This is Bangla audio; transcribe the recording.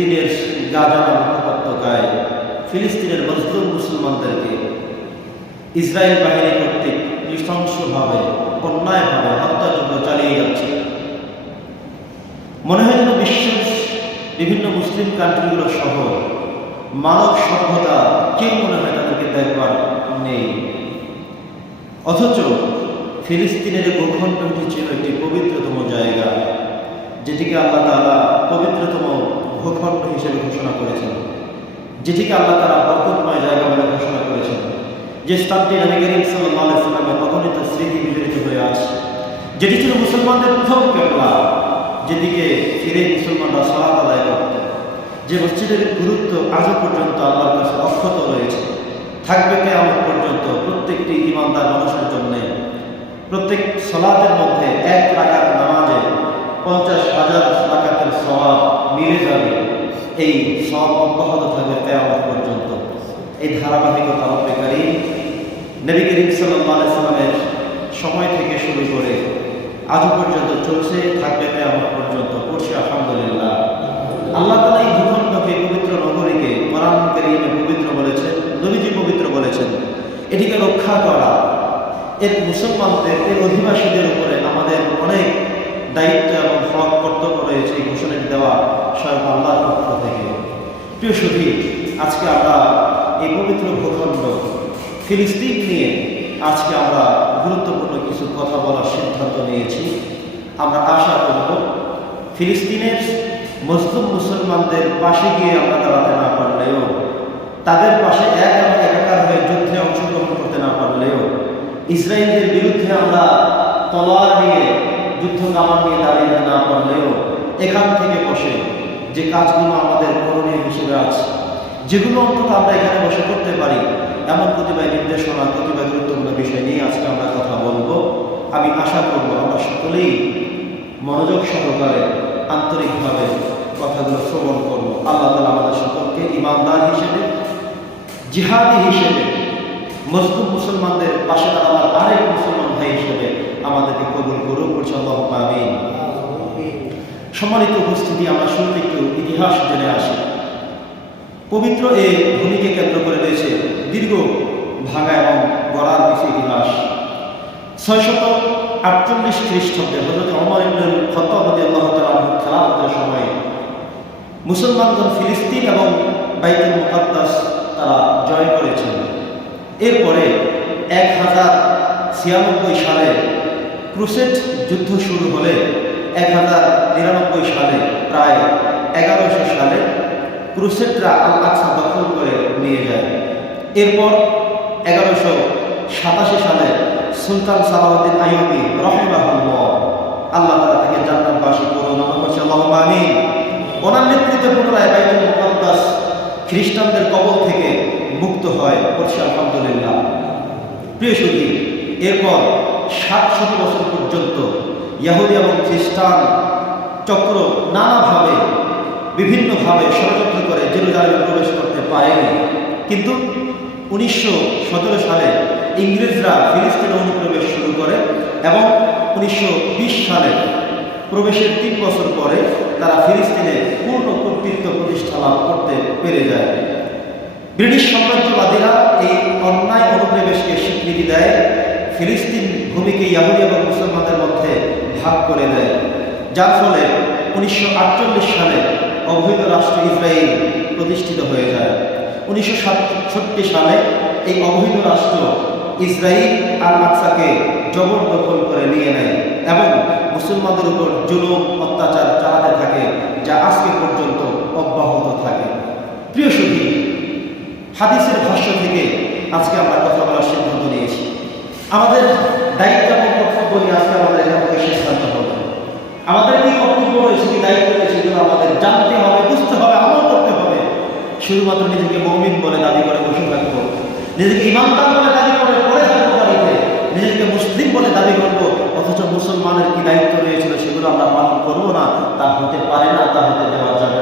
ফিলিস্তিনের গাজানা মুখোপাধ্যায় ফিলিস্তিনের মজলুম মুসলমানদেরকে ইসরায়েল বাহিনী কর্তৃক নৃশংসভাবে, অন্যায়ভাবে হত্যাযজ্ঞ চালিয়ে যাচ্ছে। মনে হয় যেন বিশ্বের বিভিন্ন মুসলিম কান্ট্রিগুলো সহ মানব সভ্যতা কেউ মনে হয় তাদেরকে দেখবার নেই। অথচ ফিলিস্তিনের এই ভূখণ্ডটি ছিল একটি পবিত্রতম জায়গা, যেটিকে আল্লাহ ভূখণ্ড হিসেবে ঘোষণা করেছেন, যেটিকে আল্লাহ তারা বরকতময় জায়গা বলে ঘোষণা করেছেন, যে স্থানটি নবী করিম সাল্লামের অগণিত স্মৃতি বিজড়িত হয়ে আছে, যেটি ছিল মুসলমানদের প্রথম কেবলা, যেদিকে ফিরে মুসলমানরা সালাত আদায় করত, যে মসজিদের গুরুত্ব আজও পর্যন্ত আল্লাহর কাছে অক্ষত রয়েছে, থাকবে কেমন পর্যন্ত প্রত্যেকটি ইমানদার মানুষের জন্য, প্রত্যেক সলাতের মধ্যে এক রাকাত নামাজে পঞ্চাশ হাজার রাকাতের সওয়াব মিলে যাবে। এই সব অব্যাহত থাকবে কেমন পর্যন্ত। এই ধারাবাহিকতা অপেক্ষারী নবী করিম সাল্লামের সময় থেকে শুরু করে আজ পর্যন্ত চলছে, থাকবে কেমন পর্যন্ত, পড়ছে আলহামদুলিল্লাহ। আল্লাহ তালা এই ভূখণ্ডকে পবিত্র নগরীকে কোরআন কারীমে পবিত্র বলেছেন, নবীজি পবিত্র বলেছেন। এটিকে রক্ষা করা, এর মুসলমানদের, এর অধিবাসীদের উপরে আমাদের অনেক দায়িত্ব এবং হক কর্তব্য রয়েছে, এই ঘোষণাটি দেওয়া স্বয়ং থেকে প্রিয় সুধী আজকে আমরা এই পবিত্র ভূখণ্ড ফিলিস্তিন নিয়ে আজকে আমরা গুরুত্বপূর্ণ কিছু কথা বলার সিদ্ধান্ত নিয়েছি। আমরা আশা করব ফিলিস্তিনের মুসলিম মুসলমানদের পাশে গিয়ে আমরা দাঁড়াতে না পারলেও, তাদের পাশে এক এবং একাকার হয়ে যুদ্ধে অংশগ্রহণ করতে না পারলেও, ইসরায়েলদের বিরুদ্ধে আমরা তলোয়ার নিয়ে, যুদ্ধ কামান নিয়ে দাঁড়িয়ে না পারলেও, এখান থেকে বসে যে কাজগুলো আমাদের করণীয় হিসেবে আছে, যেগুলো অন্তত আমরা এখানে বসে করতে পারি, এমন কতিপয় নির্দেশনা কতিপয় গুরুত্বপূর্ণ বিষয় নিয়ে আজকে আমরা কথা বলব। আমি আশা করব আমরা সকলেই মনোযোগ সহকারে আন্তরিকভাবে কথাগুলো শ্রবণ করব। আল্লাহ তালা আমাদের সকলকে ইমানদার হিসেবে, জিহাদি হিসেবে মজলুম মুসলমানদের পাশে দাঁড়াবার আরেক মুসলমান সম্মানিত উপস্থিতি আমরা শুরুতে একটু ইতিহাস জেনে আসি। পবিত্র এই ভূমিকে কেন্দ্র করে রয়েছে দীর্ঘ ভাঙা এবং গড়ার কিছু ইতিহাস। ছয়শত আটচল্লিশ খ্রিস্টাব্দে হজরত অমর ইবনুল খত্তাব রাদিয়াল্লাহু তাআলা খেলাফতের সময়ে মুসলমানগণ ফিলিস্তিন এবং বাইতুল মুকাদ্দাস তারা জয় করেছেন। এরপরে এক হাজার ছিয়ানব্বই সালে ক্রুসেট যুদ্ধ শুরু হলে এক হাজার নিরানব্বই সালে, প্রায় এগারোশো সালে ক্রুসেটরা আল আকসা দখল করে নিয়ে যায়। এরপর এগারোশো সাতাশি সালে সুলতান সালাউদ্দিন আইয়ুবি রহমাহুল্লাহ আল্লাহ তাআলা তাকে জান্নাতবাসী করুন বলছি ওনার নেতৃত্বে পুনরায় বাইতুল মুকাদ্দাস খ্রিস্টানদের কবল থেকে মুক্ত হয় করছি আলহামদুলিল্লাহ। প্রিয় সুধী, এরপর ষাট শত বছর পর্যন্ত ইয়াহুদি এবং খ্রিস্টান চক্র নানাভাবে, বিভিন্নভাবে ষড়যন্ত্র করে জেরুজালেমে প্রবেশ করতে পারেনি। কিন্তু উনিশশো সতেরো সালে ইংরেজরা ফিলিস্তিনে অনুপ্রবেশ শুরু করে এবং উনিশশো বিশ সালে প্রবেশের তিন বছর পরে তারা ফিলিস্তিনে পূর্ণ কর্তৃত্ব প্রতিষ্ঠা লাভ করতে পেরে যায়। ব্রিটিশ সাম্রাজ্যবাদীরা এই অন্যায় অনুপ্রবেশকে স্বীকৃতি দেয়। ফিলিস্তিন ভূমিকে ইয়াহুদি এবং মুসলমানদের মধ্যে ভাগ করে দেয়। যার ফলে উনিশশো আটচল্লিশ সালে অবৈধ রাষ্ট্র ইসরায়েল প্রতিষ্ঠিত হয়ে যায়। উনিশশো সাতষট্টি সালে এই অবৈধ রাষ্ট্র ইসরায়েল আর আকসাকে জবরদখল করে নিয়ে নেয় এবং মুসলমানদের উপর জুলুম, অত্যাচার চালাতে থাকে, যা আজকে পর্যন্ত অব্যাহত থাকে। প্রিয় সুধী হাদিসের ভাষ্য থেকে আজকে আমরা কথা বলার সিদ্ধান্ত নিয়েছি। আমাদের দায়িত্ব এবং কর্তব্য নিয়ে আজকে আমাদের এখান থেকে সিদ্ধান্ত হবে। আমাদের কি কর্তব্য রয়েছে, কি দায়িত্ব রয়েছে সেগুলো আমাদের জানতে হবে, বুঝতে হবে, আমল করতে হবে। শুধুমাত্র নিজেকে মৌমিন বলে দাবি করে বসে থাকব। নিজেকে ইমানদার বলে দাবি করে পড়ে থাকব বাড়িতে। নিজেকে মুসলিম বলে দাবি করব, অথচ মুসলমানের কি দায়িত্ব রয়েছিল সেগুলো আমরা পালন করব না, তা হতে পারে না, তা হতে দেওয়া যাবে